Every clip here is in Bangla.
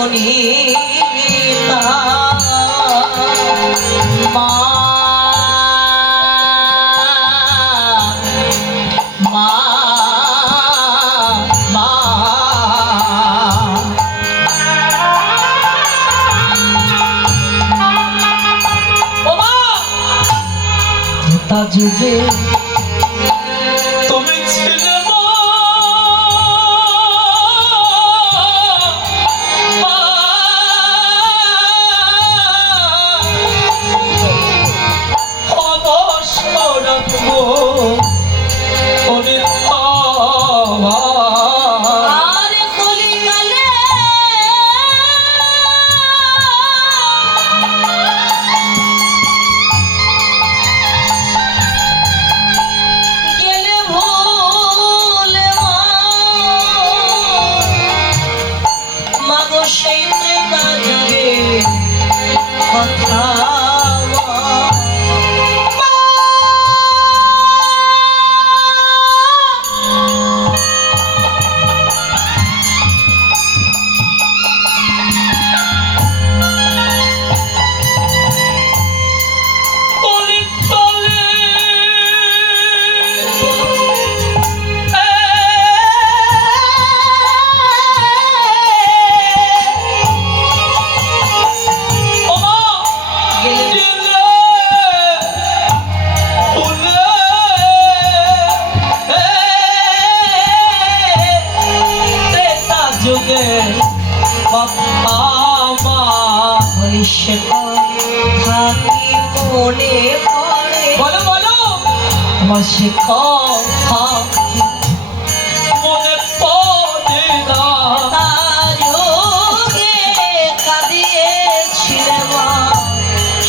বনিতা মা মা মা ও মা তা যুগে তুমি ছিলে বলো বলো আমার সে কথা মনে পড়ে না তারে কাঁদিয়েছিলে মা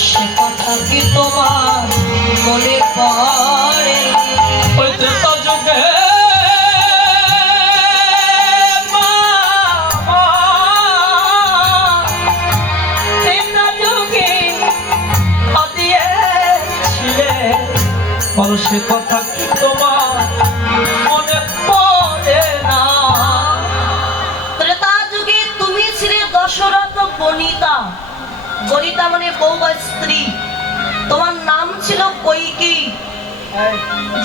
সে কথা কি তোমার মনে পড়ে ওই ত্রেতা যুগে সে কথা কি তোমার মনে পড়ে না ত্রেতা যুগে তুমি ছিলে দশরথ বনিতা বনিতা মানে বউ বা স্ত্রী তোমার নাম ছিল কইকেয়ী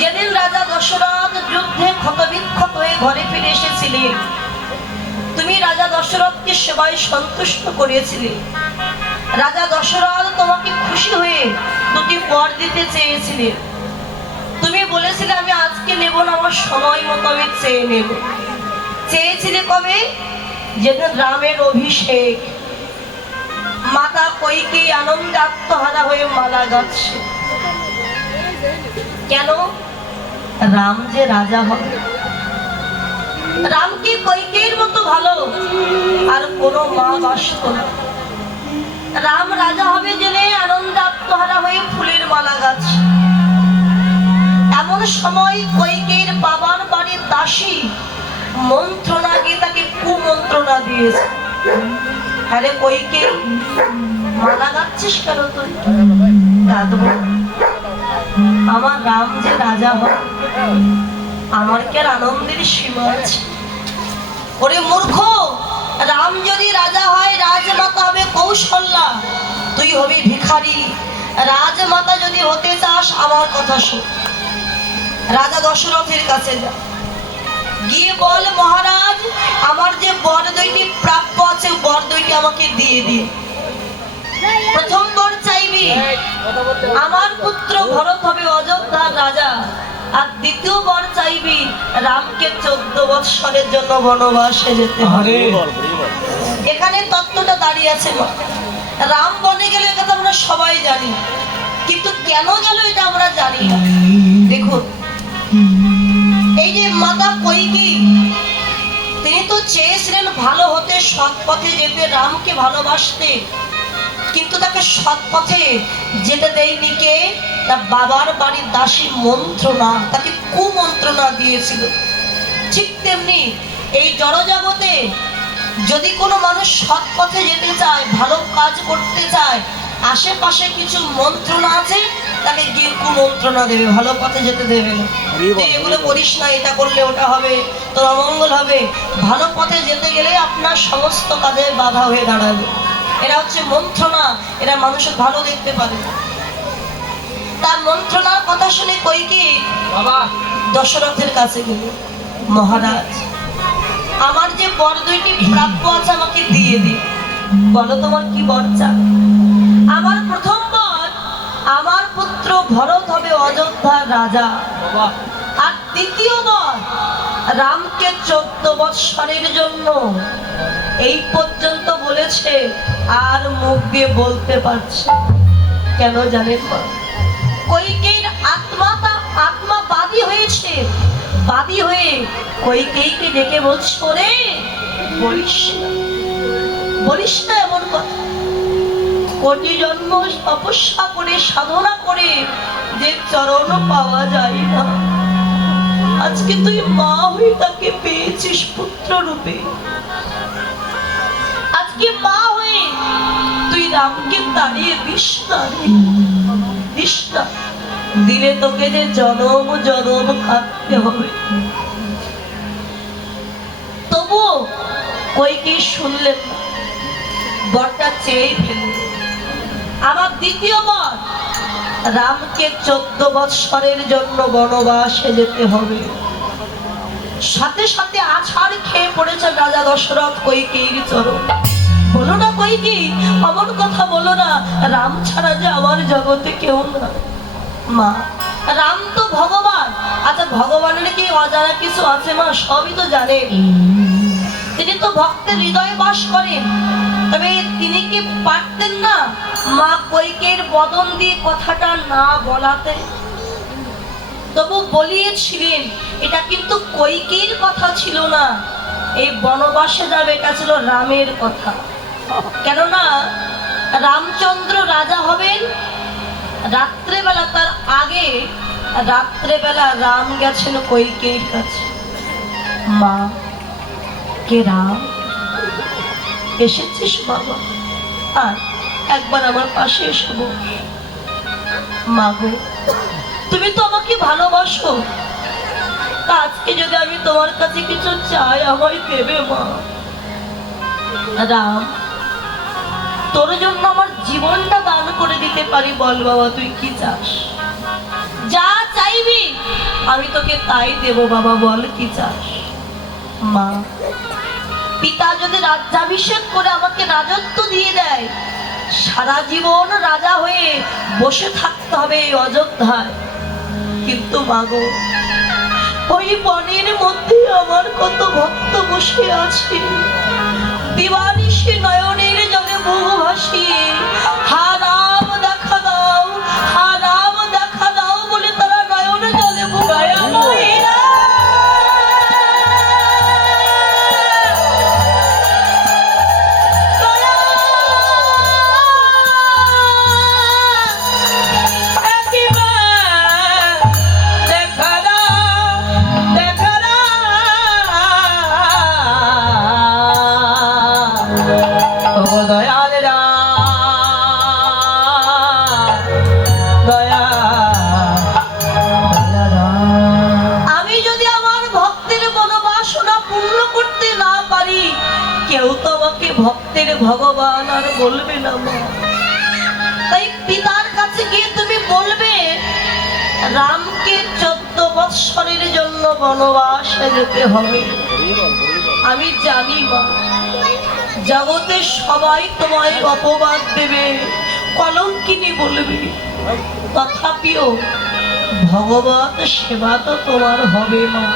যেদিন রাজা দশরথ যুদ্ধে ক্ষতবিক্ষত হয়ে ঘরে ফিরে এসেছিলেন তুমি রাজা দশরথকে সেবায় সন্তুষ্ট করেছিলে রাজা দশরথ তোমাকে খুশি হয়ে দুটি বর দিতে চেয়েছিলেন তুমি বলেছিলে আমি আজকে নেব না আমার সময় মতো আমি চেয়ে নেব চেয়েছিলে কবে যেদিন রামের অভিষেক মাতা কইকেয়ী আনন্দে আত্মহারা হয়ে মালা গাচ্ছে কেন রাম যে রাজা হবে রামকে কইকেয়ীর মতো ভালো আর কোনো মা বাসত না রাম রাজা হবে জেনে আনন্দে আত্মহারা হয়ে ফুলের মালা গাচ্ছে এমন সময় কইকেয়ীর বাবার বাড়ির দাসী মন্ত্রণা দিয়ে তাকে কুমন্ত্রণা দিয়েছে আরে কইকেয়ী মালা গাচ্ছিস কেন তুই কাঁদবো আমার রাম যে রাজা হয় আমার কি আর আনন্দের সীমা আছে ওরে মূর্খ রাম যদি রাজা হয় রাজমাতা হবে কৌশল্যা তুই হবি ভিখারি রাজমাতা যদি হতে চাস আমার কথা শোন রাজা দশরথের কাছে যা গিয়ে বল মহারাজ আমার যে বর দুইটি প্রাপ্য আছে বর দুইটি আমাকে দিয়ে দিন প্রথম বর চাইবি আমার পুত্র ভরত হবে অযোধ্যার রাজা আর দ্বিতীয় বর চাইবি রামকে 14 বৎসরের জন্য বনবাসে যেতে হবে এখানে তত্ত্বটা দাঁড়িয়ে আছে রাম বনে গেলে এটা আমরা সবাই জানি কিন্তু কেন গেল এটা আমরা জানি না দেখুন এই যে মাতা কইকেয়ী তিনি তো চেয়েছিলেন ভালো হতে সৎ পথে যেতে রামকে ভালোবাসতে কিন্তু তাকে সৎ পথে যেতে দেয়নি কে তার বাবার বাড়ির দাসী মন্ত্রণা তাকে কুমন্ত্রণা দিয়েছিল ঠিক তেমনি এই জড়জগতে যদি কোনো মানুষ সৎ পথে যেতে চায় ভালো কাজ করতে চায় আশেপাশে কিছু মন্ত্রণা আছে তাকে গিয়ে কুমন্ত্রণা দেবে, ভালো পথে যেতে দেবে না। তুই এগুলো করিস না, এটা করলে ওটা হবে, তোর অমঙ্গল হবে। ভালো পথে যেতে গেলে আপনার সমস্ত কাজে বাধা হয়ে দাঁড়াবে। এরা হচ্ছে মন্ত্রণা, এরা মানুষের ভালো দেখতে পারে না। তার মন্ত্রণার কথা শুনে কইকেয়ী দশরথের কাছে গেল, মহারাজ আমার যে বর দুইটি প্রাপ্য আছে আমাকে দিয়ে দিন। বলো তোমার কি বর চাও? আমার প্রথম বর, আমার পুত্র ভরত হবে অযোধ্যার রাজা। আর দ্বিতীয় বর, রামকে 14 বৎসরের জন্য, এই পর্যন্ত বলেছে, আর মুখ দিয়ে বলতে পারছে। কেন জানেন? কইকেয়ীর আত্মা বাদী হয়েছে। বাদী হয়ে কইকেয়ীকে ডেকে বলছে, রে বলিস না এমন কথা। কোটি জন্ম তপস্যা করে সাধনা করে যে চরণ পাওয়া যায় না, আজকে তুই মা হয়ে তাকে পেয়েছিস পুত্র রূপে। আজকে মা হয়ে তুই রামকে তাড়িয়ে দিস না, দিস না। দিলে তোকে যে জনম জনম কাঁদতে হবে। তবু কইকেয়ী শুনলেন না, বরটা চেয়ে ফেললেন। আমার দ্বিতীয় বর, রামকে 14 বৎসরের জন্য বনবাসে যেতে হবে। সাথে সাথে আছাড় খেয়ে পড়েছেন রাজা দশরথ কইকেয়ীর চরণ। বলো না কইকেয়ী, এমন কথা বলো না, রাম ছাড়া যে আমার জগতে কেউ না। মা, রাম তো ভগবান। আচ্ছা, ভগবানের কি অজানা কিছু আছে মা? সবই তো জানেন। তিনি তো ভক্তের হৃদয়ে বাস করেন। তবে তিনি কি পারতেন না মা কইকেয়ীর বদন দিয়ে কথাটা না বলাতে? তবু বলিয়েছিলেন। এটা কিন্তু কইকেয়ীর কথা ছিল না, এই বনবাসে যাবে এটা ছিল রামের কথা। কেননা রামচন্দ্র রাজা হবেন রাত্রেবেলা, তার আগে রাত্রেবেলা রাম গেছেন কইকেয়ীর কাছে। মা, কে রাম? এসেছিস বাবা? আর একবার আমার পাশে এসো। মা গো, তুমি তো আমাকে ভালোবাসো, আজকে যদি আমি তোমার কাছে কিছু চাই আমায় দেবে মা? রাম, তোর জন্য আমার জীবনটা দান করে দিতে পারি। বল বাবা, তুই কি চাস? যা চাইবি আমি তোকে তাই দেব বাবা, বল কি চাস? মা, পিতা যদি রাজ্যাভিষেক করে আমাকে রাজত্ব দিয়ে দেয়, সারা জীবন রাজা হয়ে বসে থাকতে হবে এই অযোধ্যায়। কিন্তু মা গো, ওই বনের মধ্যে আমার কত ভক্ত বসে আছে, দিবানিশি নয়নের জলে মুখ ভাসিয়ে হা রাম দেখা দাও, হা রাম দেখা দাও বলে তারা নয়ন জলে মুখ ভক্তের ভগবান আর বলবে না মা। তাই পিতার কাছে গিয়ে তুমি বলবে রামকে 14 বৎসরের জন্য বনবাসে যেতে হবে। আমি জানি মা, জগতে সবাই তোমায় অপবাদ দেবে, কলঙ্কিনী বলবে, তথাপিও ভগবত সেবা তো তোমার হবে মা।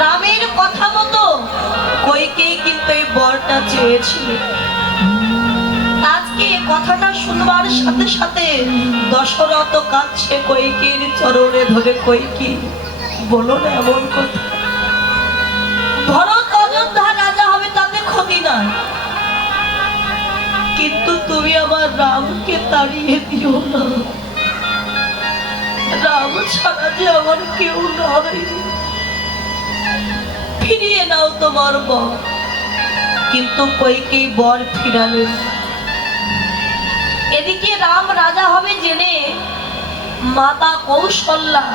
রামের কথা মতো কইকেয়ী কিন্তু এই বরটা চেয়েছিল। আজকে কথাটা শুনবার সাথে সাথে দশরথ কাঁদছে কইকেয়ীর চরণে ধরে। কইকেয়ী, বলো না এমন কথা। ভরত অযোধ্যা রাজা হবে তাতে ক্ষতি নাই, কিন্তু তুমি আমার রামকে তাড়িয়ে দিও না। রাম ছাড়া যে আমার কেউ নাই, ফিরিয়ে নাও তোমার বর। কিন্তু কইকেয়ী বর ফিরালেন। এদিকে রাম রাজা হবে জেনে মাতা কৌশল্যা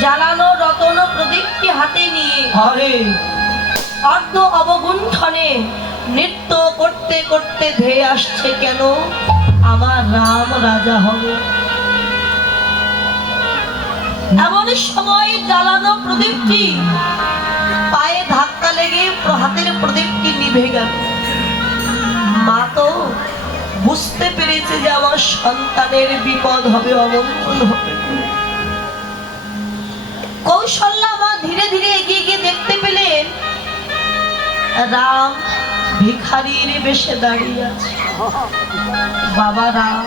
জ্বালানো রতন প্রদীপটি হাতে নিয়ে আরে অর্ধ অবগুণ্ঠনে নৃত্য করতে করতে ধেয়ে আসছে, কেন আমার রাম রাজা হবে। এমন সময় জ্বালানো প্রদীপটি পায়ে ধাক্কা লেগে হাতের প্রদীপটি নিভে গেল। মা তো বুঝতে পেরেছে যে আমার সন্তানের বিপদ হবে, অমঙ্গল হবে। কৌশল্যা মা ধীরে ধীরে এগিয়ে গিয়ে দেখতে পেলেন রাম ভিখারির বেশে দাঁড়িয়ে আছে। বাবা রাম